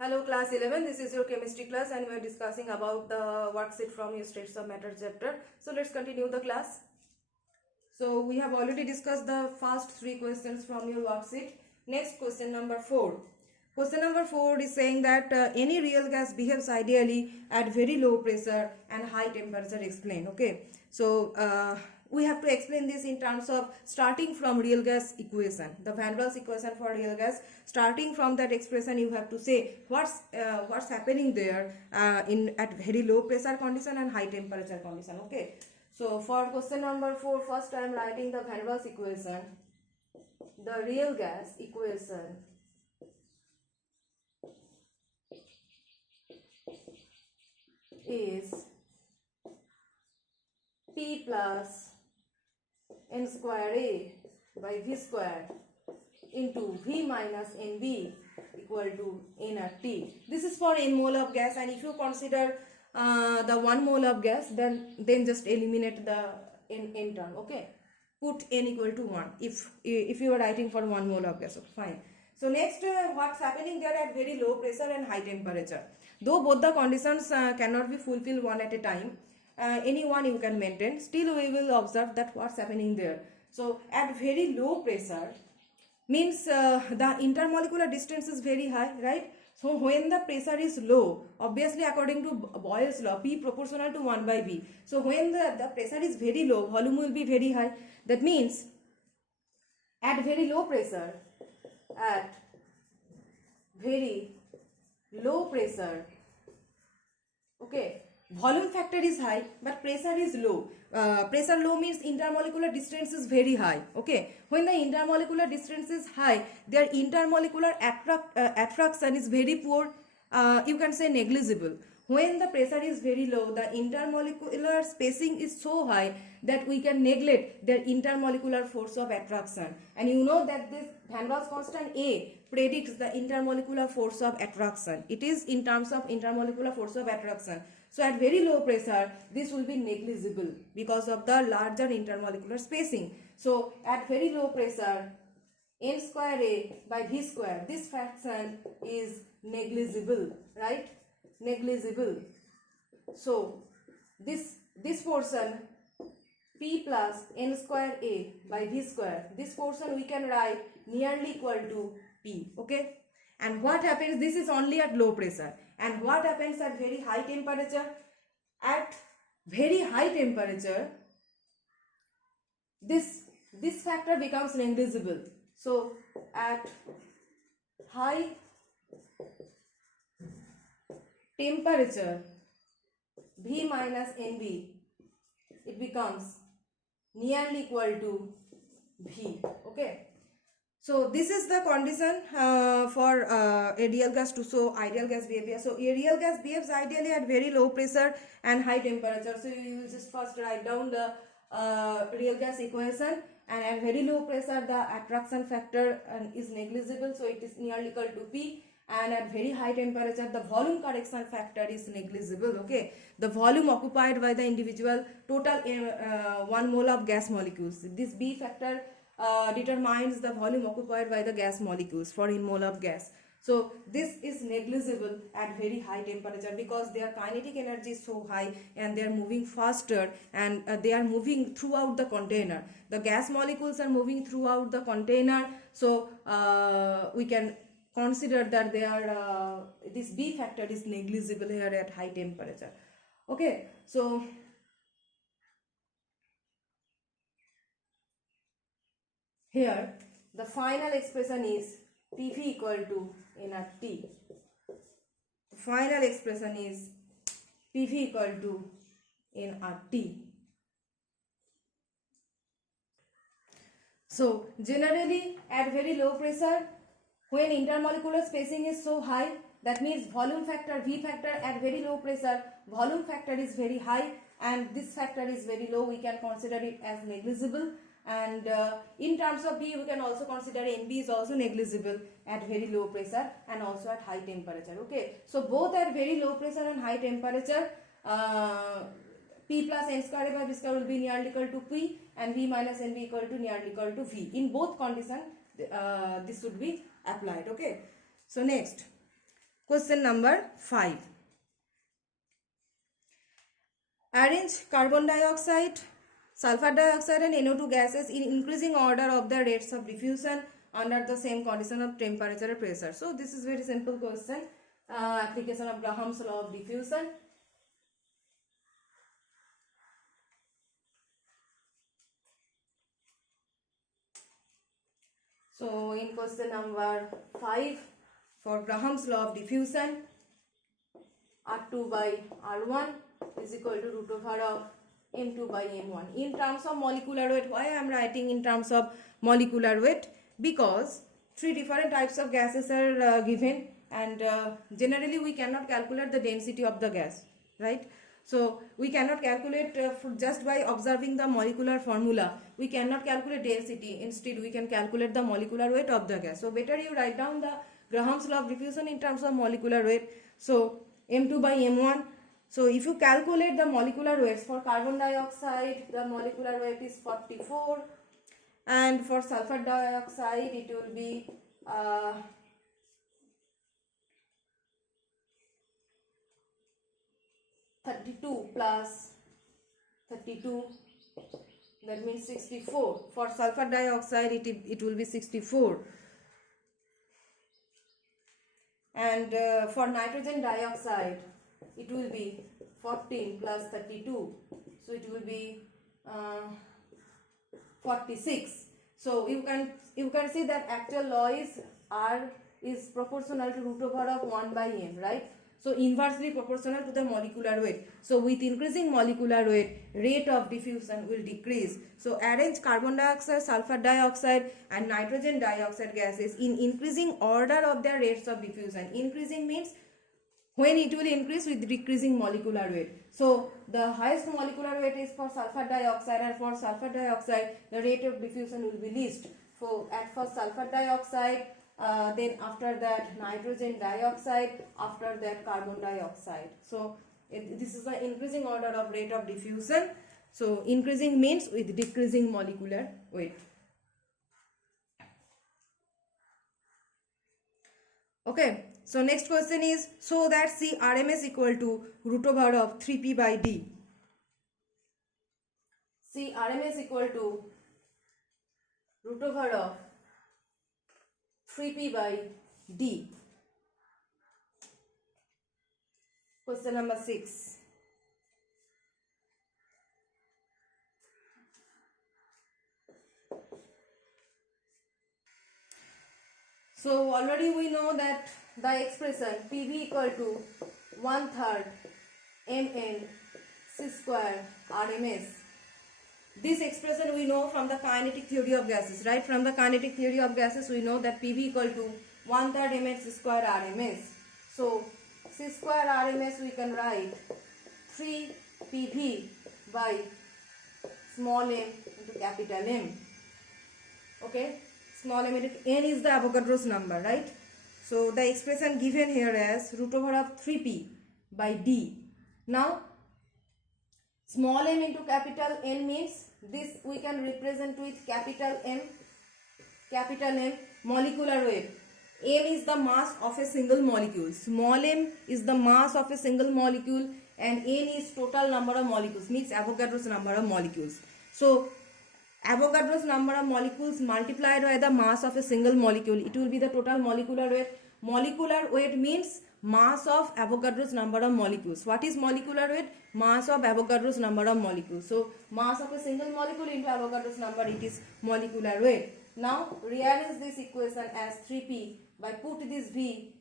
Hello class 11, this is your chemistry class and we are discussing about the worksheet from your states of matter chapter. So let's continue the class. So we have already discussed the first three questions from your worksheet. Next question number 4. Question number 4 is saying that any real gas behaves ideally at very low pressure and high temperature. Explain. Okay. So we have to explain this in terms of starting from real gas equation, the Van Waals equation for real gas. Starting from that expression, you have to say what's happening there at very low pressure condition and high temperature condition. Okay. So for question number 4, first I am writing the Van Waals equation. The real gas equation is P plus n square A by V square into V minus NB equal to N at T. This is for n mole of gas, and if you consider the 1 mole of gas, then just eliminate the n term. Okay, put n equal to 1 if you are writing for 1 mole of gas. Okay, fine. So next, what's happening there at very low pressure and high temperature? Though both the conditions cannot be fulfilled one at a time, any one you can maintain, still we will observe that what's happening there. So at very low pressure means the intermolecular distance is very high, right? So when the pressure is low, obviously according to Boyle's law, P proportional to 1 by V. So when the pressure is very low, volume will be very high. That means at very low pressure, okay, volume factor is high but pressure is low. Pressure low means intermolecular distance is very high. Okay, when the intermolecular distance is high, their intermolecular attraction is very poor, you can say negligible. When the pressure is very low, the intermolecular spacing is so high that we can neglect their intermolecular force of attraction. And you know that this Van Waals constant A predicts the intermolecular force of attraction. It is in terms of intermolecular force of attraction. So at very low pressure, this will be negligible because of the larger intermolecular spacing. So at very low pressure, n square A by V square, this fraction is negligible, right? Negligible. So this portion P plus n square A by V square, this portion we can write nearly equal to P. Okay, and what happens, this is only at low pressure, and what happens at very high temperature? At very high temperature, this factor becomes negligible. So at high temperature, V minus NB, it becomes nearly equal to V. Okay, so this is the condition for a real gas to show ideal gas behavior. So a real gas behaves ideally at very low pressure and high temperature. So you will just first write down the real gas equation, and at very low pressure the attraction factor is negligible, so it is nearly equal to P. And at very high temperature, the volume correction factor is negligible. Okay, the volume occupied by the individual total 1 mole of gas molecules. This B factor determines the volume occupied by the gas molecules for in mole of gas. So this is negligible at very high temperature because their kinetic energy is so high and they are moving faster, and they are moving throughout the container. The gas molecules are moving throughout the container, so we can consider that they are this B factor is negligible here at high temperature. Okay, so here the final expression is PV equal to N at T. The final expression is PV equal to N at T. So generally at very low pressure, when intermolecular spacing is so high, that means volume factor, V factor at very low pressure, volume factor is very high and this factor is very low, we can consider it as negligible. And in terms of B, we can also consider NB is also negligible at very low pressure and also at high temperature. Okay, so both at very low pressure and high temperature, P plus n square by V square will be nearly equal to P, and V minus NB equal to nearly equal to V. In both conditions, this should be applied. Okay, so next Question number 5. Arrange carbon dioxide, sulfur dioxide and NO2 gases in increasing order of the rates of diffusion under the same condition of temperature and pressure. So this is very simple question. Application of Graham's law of diffusion. So in question number 5, for Graham's law of diffusion, R2 by R1 is equal to root over of M2 by M1. In terms of molecular weight, why I am writing in terms of molecular weight? Because 3 different types of gases are given, and generally we cannot calculate the density of the gas, right? So we cannot calculate just by observing the molecular formula. We cannot calculate density. Instead, we can calculate the molecular weight of the gas. So better you write down the Graham's law of diffusion in terms of molecular weight. So M2 by M1. So if you calculate the molecular weights for carbon dioxide, the molecular weight is 44, and for sulfur dioxide it will be 32 plus 32, that means 64. For sulfur dioxide it will be 64, and for nitrogen dioxide it will be 14 plus 32, so it will be 46. So you can see that actual law is R is proportional to root over of 1 by M, right? So inversely proportional to the molecular weight. So with increasing molecular weight, rate of diffusion will decrease. So arrange carbon dioxide, sulfur dioxide and nitrogen dioxide gases in increasing order of their rates of diffusion. Increasing means when it will increase with decreasing molecular weight. So the highest molecular weight is for sulfur dioxide, and for sulfur dioxide the rate of diffusion will be least. So at first sulfur dioxide, then after that nitrogen dioxide, after that carbon dioxide. So this is the increasing order of rate of diffusion. So increasing means with decreasing molecular weight. Okay, so next question is, so that C RMS equal to root over of 3p by d. C RMS equal to root over of 3p by d. Question number 6. So already we know that the expression Pv equal to 1/3 mn c square RMS. This expression we know from the kinetic theory of gases, right? From the kinetic theory of gases we know that Pv equal to 1/3 mn c square RMS. So c square RMS we can write 3 Pv by small m into capital M. Okay, small m into n is the Avogadro's number, right? So the expression given here as root over of 3p by d. Now small m into capital N means this we can represent with capital M molecular weight. M is the mass of a single molecule. Small m is the mass of a single molecule, and N is total number of molecules, means Avogadro's number of molecules. So Avogadro's number of molecules multiplied by the mass of a single molecule, it will be the total molecular weight. Molecular weight means mass of Avogadro's number of molecules. What is molecular weight? Mass of Avogadro's number of molecules. So mass of a single molecule into Avogadro's number, it is molecular weight. Now rearrange this equation as 3p by put this v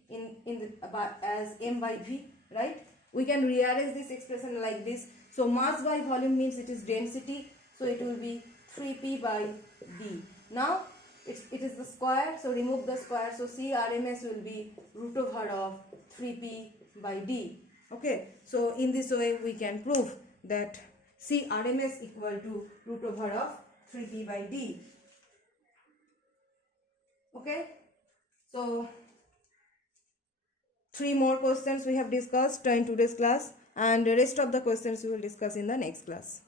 as m by v, right? We can rearrange this expression like this. So mass by volume means it is density, so it will be 3p by d. Now it is the square, so remove the square, so C RMS will be root over of 3p by d. Okay, so in this way we can prove that C RMS equal to root over of 3p by d. Okay, so 3 more questions we have discussed in today's class, and the rest of the questions we will discuss in the next class.